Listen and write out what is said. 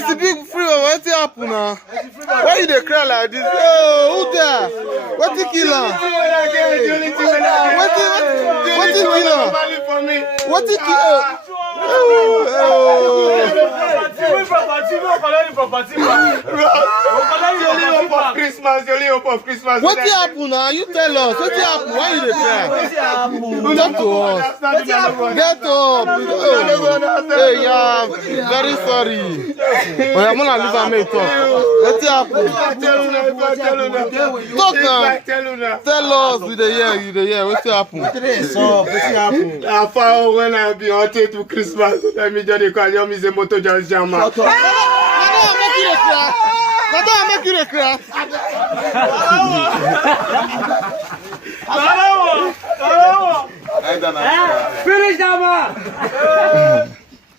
Mercy, big free. What's happening now? Why you dey cry like this? Oh, who there? What you kill her? What you kill her? What you kill her? Christmas. What happened now? You tell us. What happened? Why you dey cry? Talk to us. Get up. Hey, yeah, very sorry. Oh, I'm gonna leave and make talk. What happened? Talk now. Tell us. You dey hear. What happened? I found when I be haunted to Christmas. Let me just call you. Miss Moto just jam. I don't make you cry. Finish that man!